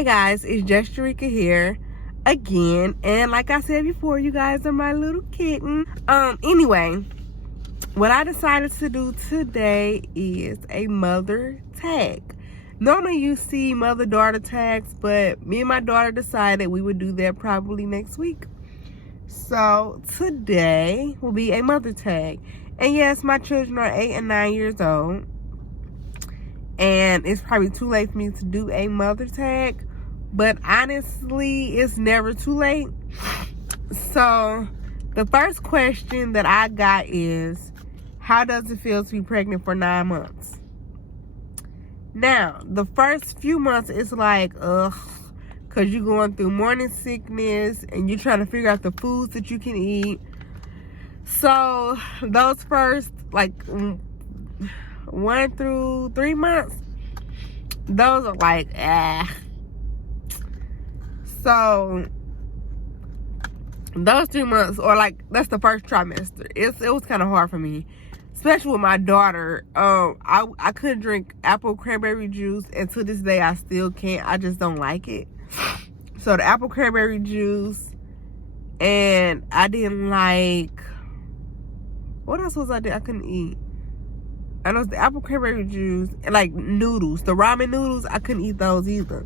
Hey guys, it's just Eureka here again, and like I said before, you guys are my little kitten. Anyway, what I decided to do today is a mother tag. Normally you see mother-daughter tags, but me and my daughter decided we would do that probably next week. So today will be a mother tag. And yes, my children are 8 and 9 years old. And it's probably too late for me to do a mother tag. But honestly, it's never too late. So the first question that I got is, how does it feel to be pregnant for 9 months? Now, the first few months, it's like, ugh, because you're going through morning sickness and you're trying to figure out the foods that you can eat. So those first, like, 1 through 3 months, those are like, So those 2 months, or like, that's the first trimester. It was kind of hard for me, especially with my daughter. I couldn't drink apple cranberry juice, and to this day I still can't. I just don't like it. So the apple cranberry juice, and I didn't like, what else was I did? I couldn't eat. I know it's the apple cranberry juice and like noodles, the ramen noodles. I couldn't eat those either.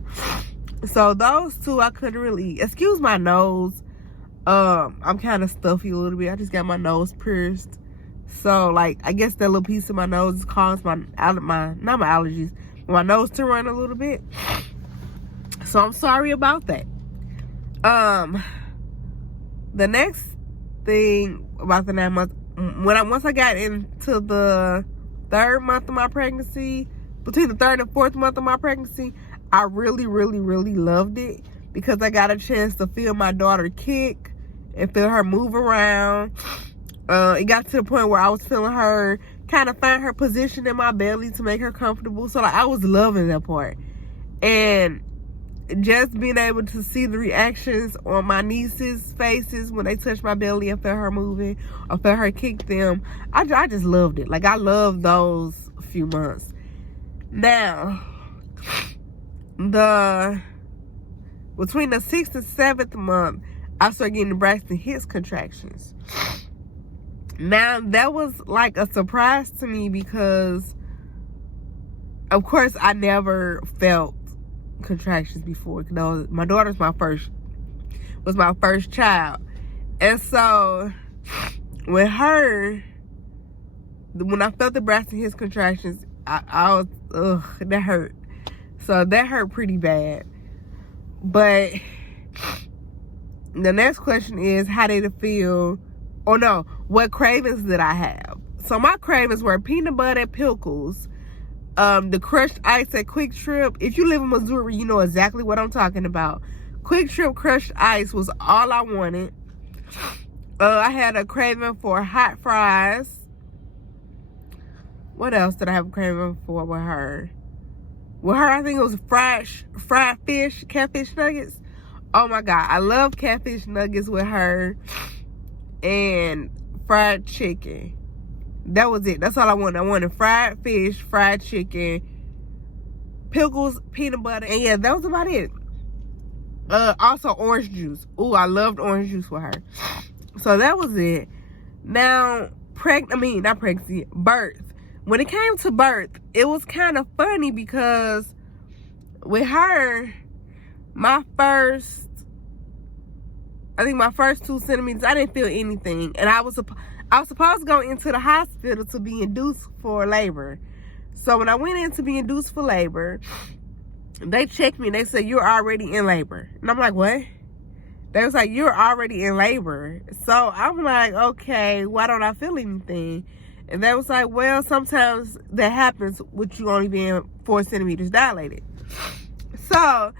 So those two I couldn't really eat. Excuse my nose. I'm kind of stuffy a little bit. I just got my nose pierced. So like, I guess that little piece of my nose has caused not my allergies, but my nose to run a little bit. So I'm sorry about that. The next thing about the 9 months, once I got into the 3rd month of my pregnancy, between the 3rd and 4th month of my pregnancy, I really loved it, because I got a chance to feel my daughter kick and feel her move around. It got to the point where I was feeling her kind of find her position in my belly to make her comfortable. So like, I was loving that part. And just being able to see the reactions on my nieces' faces when they touched my belly and felt her moving or felt her kick them, I just loved it. Like, I love those few months. Now, between the 6th and 7th month, I started getting the Braxton Hicks contractions. Now, that was like a surprise to me, because of course I never felt contractions before. You know, my daughter was my first child. And so with her, when I felt the Braxton Hicks contractions, I was, that hurt. So that hurt pretty bad. But the next question is, how did it feel? Oh no, what cravings did I have? So my cravings were peanut butter and pickles, the crushed ice at Quick Trip. If you live in Missouri, you know exactly what I'm talking about. Quick Trip crushed ice was all I wanted. I had a craving for hot fries. What else did I have a craving for with her? With her, I think it was fried fish, catfish nuggets. Oh my God, I love catfish nuggets with her. And fried chicken. That was it. That's all I wanted. I wanted fried fish, fried chicken, pickles, peanut butter, and yeah, that was about it. Also orange juice. Ooh, I loved orange juice with her. So that was it. Now, not pregnancy, birth. When it came to birth, it was kind of funny, because with her, my first 2 centimeters, I didn't feel anything. And I was supposed to go into the hospital to be induced for labor. So when I went in to be induced for labor, they checked me and they said, "You're already in labor." And I'm like, what? They was like, "You're already in labor." So I'm like, okay, why don't I feel anything? And they was like, well, sometimes that happens with you only being 4 centimeters dilated. So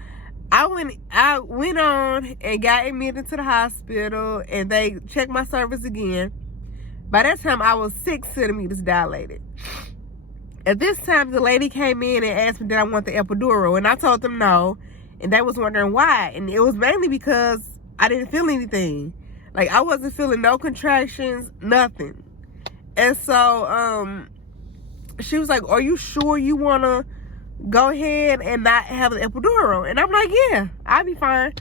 I went on and got admitted to the hospital, and they checked my cervix again. By that time, I was 6 centimeters dilated. At this time, the lady came in and asked me, did I want the epidural? And I told them no. And they was wondering why. And it was mainly because I didn't feel anything. Like, I wasn't feeling no contractions, nothing. And so, she was like, are you sure you want to go ahead and not have an epidural? And I'm like, yeah, I'll be fine.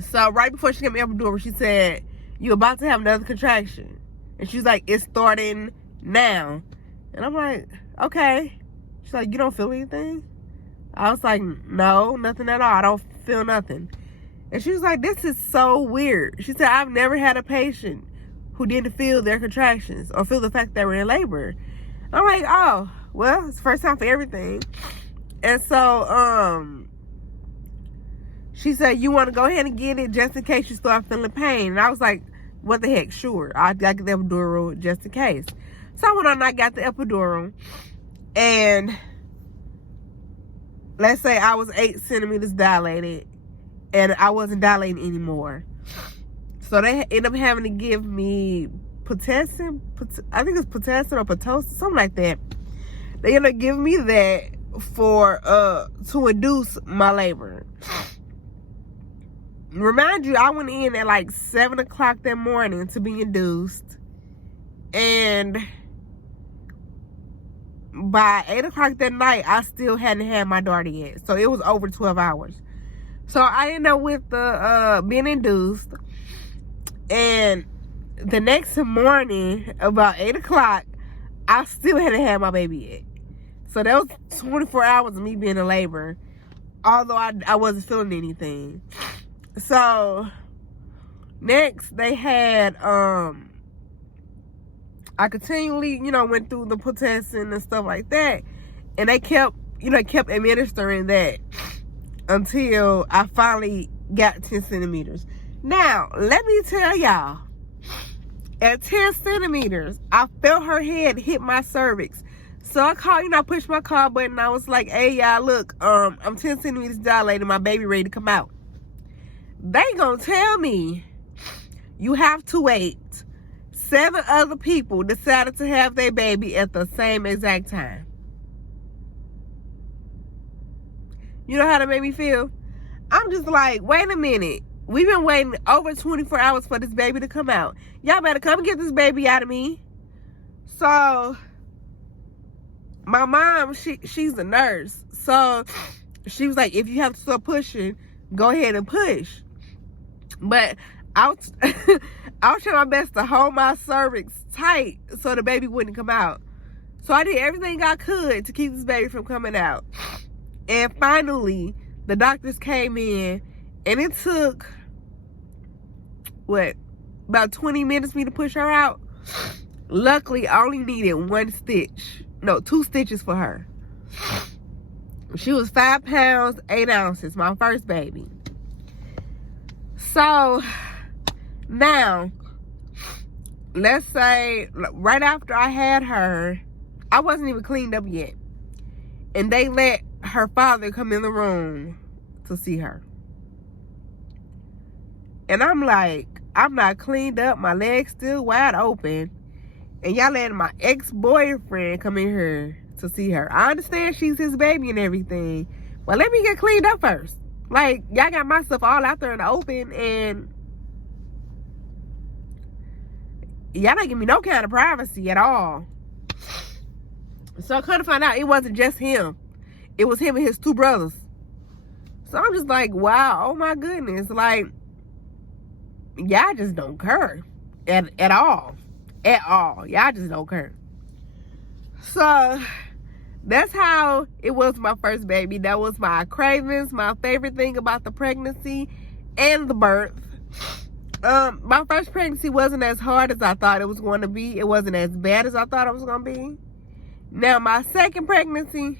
So right before she gave me epidural, she said, you're about to have another contraction. And she's like, it's starting now. And I'm like, okay. She's like, you don't feel anything? I was like, no, nothing at all. I don't feel nothing. And she was like, this is so weird. She said, I've never had a patient who didn't feel their contractions or feel the fact they were in labor. I'm like, oh, well, it's the first time for everything. And so, she said, you want to go ahead and get it just in case you start feeling pain. And I was like, what the heck? Sure. I got the epidural just in case. So I went on and I got the epidural. And let's say I was 8 centimeters dilated. And I wasn't dilating anymore. So they ended up having to give me potassium. I think it's potassium or Pitocin, something like that. They ended up giving me that for to induce my labor. Remind you, I went in at like 7 o'clock that morning to be induced. And by 8 o'clock that night, I still hadn't had my daughter yet. So it was over 12 hours. So I ended up with the being induced. And the next morning, about 8 o'clock, I still hadn't had my baby yet. So that was 24 hours of me being in labor. Although I wasn't feeling anything. So next they had I continually, went through the potassium and stuff like that. And they kept administering that until I finally got 10 centimeters. Now, let me tell y'all, at 10 centimeters, I felt her head hit my cervix. So I called, I pushed my call button. I was like, hey, y'all, look, I'm 10 centimeters dilated. My baby ready to come out. They gonna tell me you have to wait. 7 other people decided to have their baby at the same exact time. You know how that made me feel? I'm just like, wait a minute. We've been waiting over 24 hours for this baby to come out. Y'all better come get this baby out of me. So, my mom, she's a nurse. So, she was like, if you have to start pushing, go ahead and push. But I was trying my best to hold my cervix tight so the baby wouldn't come out. So I did everything I could to keep this baby from coming out. And finally, the doctors came in, and it took, about 20 minutes for me to push her out. Luckily, I only needed 2 stitches for her. She was 5 pounds, 8 ounces, my first baby. So, now, let's say, right after I had her, I wasn't even cleaned up yet. And they let her father come in the room to see her. And I'm like, I'm not cleaned up, my legs still wide open. And y'all letting my ex-boyfriend come in here to see her. I understand she's his baby and everything, but let me get cleaned up first. Like, y'all got my stuff all out there in the open, and y'all don't give me no kind of privacy at all. So I couldn't find out it wasn't just him. It was him and his 2 brothers. So I'm just like, wow, oh my goodness. Like, y'all just don't care at all. At all. Y'all just don't care. So that's how it was my first baby. That was my cravings, my favorite thing about the pregnancy and the birth. My first pregnancy wasn't as hard as I thought it was going to be. It wasn't as bad as I thought it was going to be. Now, my second pregnancy,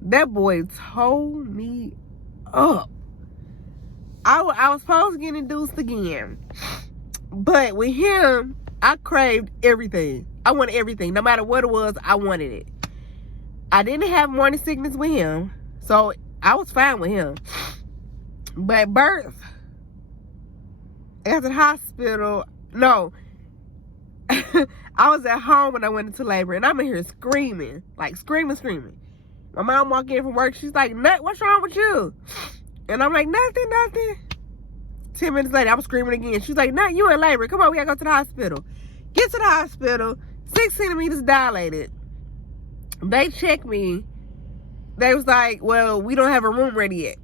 that boy tore me up. I was supposed to get induced again. But with him, I craved everything. I wanted everything. No matter what it was, I wanted it. I didn't have morning sickness with him, so I was fine with him. But birth, at the hospital, no. I was at home when I went into labor, and I'm in here screaming. Like, screaming. My mom walked in from work. She's like, Nut, what's wrong with you? And I'm like, nothing. 10 minutes later, I'm screaming again. She's like, Nut, you in labor. Come on, we gotta go to the hospital. Get to the hospital. 6 centimeters dilated. They checked me. They was like, well, we don't have a room ready yet.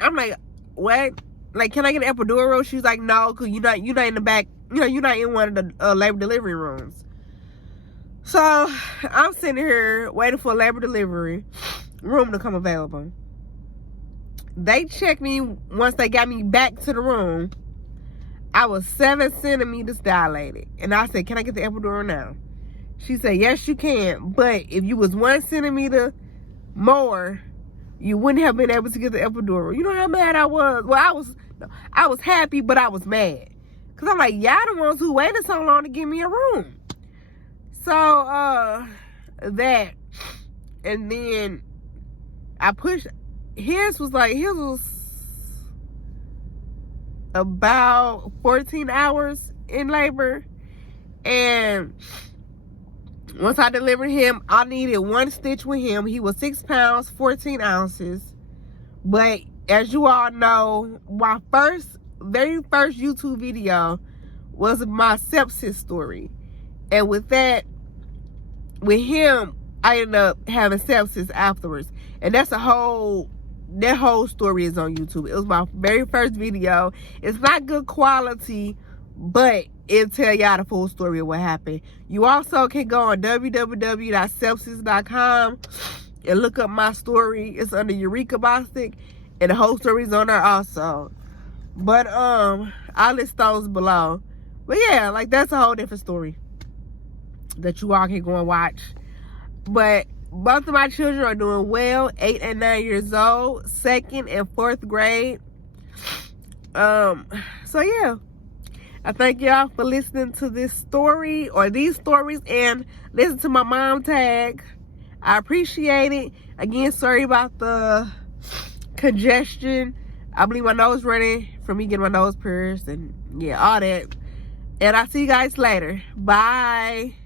I'm like, what? Like, can I get an epidural? She was like, no, because you're not in the back. You're not in one of the labor delivery rooms. So I'm sitting here waiting for a labor delivery room to come available. They checked me once they got me back to the room. I was 7 centimeters dilated. And I said, can I get the epidural now? She said, yes, you can. But if you was 1 centimeter more, you wouldn't have been able to get the epidural. You know how mad I was? Well, I was happy, but I was mad. Because I'm like, y'all the ones who waited so long to give me a room. So, that. And then I pushed. His was about 14 hours in labor. And once I delivered him, I needed 1 stitch with him. He was 6 pounds, 14 ounces. But as you all know, my very first YouTube video was my sepsis story. And with him, I ended up having sepsis afterwards. And that whole story is on YouTube. It was my very first video. It's not good quality, but it'll tell y'all the full story of what happened. You also can go on www.sepsis.com and look up my story. It's under EURI'S, and the whole story is on there also. But I'll list those below. But yeah, like, that's a whole different story that you all can go and watch. But both of my children are doing well, 8 and 9 years old, 2nd and 4th grade. So yeah, I thank y'all for listening to this story or these stories and listen to my mom tag. I appreciate it. Again, sorry about the congestion. I believe my nose running from me getting my nose pierced and yeah, all that. And I'll see you guys later. Bye.